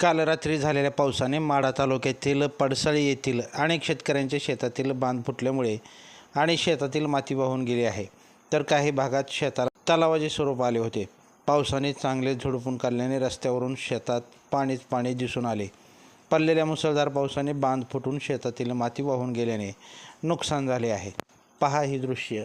काल रात्री झालेल्या पावसाने माढा तालुक्यातील पडसाळी येथील अनेक शेतकऱ्यांच्या शेतातील बांध फुटल्यामुळे आणि शेतातील माती वाहून गेली आहे. तर काही भागात शेताला तलावाचे स्वरूप आले होते. पावसाने चांगले झुडपून काढल्याने रस्त्यावरून शेतात पाणीच पाणी दिसून आले. पडलेल्या मुसळधार पावसाने बांध फुटून शेतातील माती वाहून गेल्याने नुकसान झाले आहे. पहा ही दृश्य.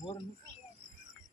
Var mı?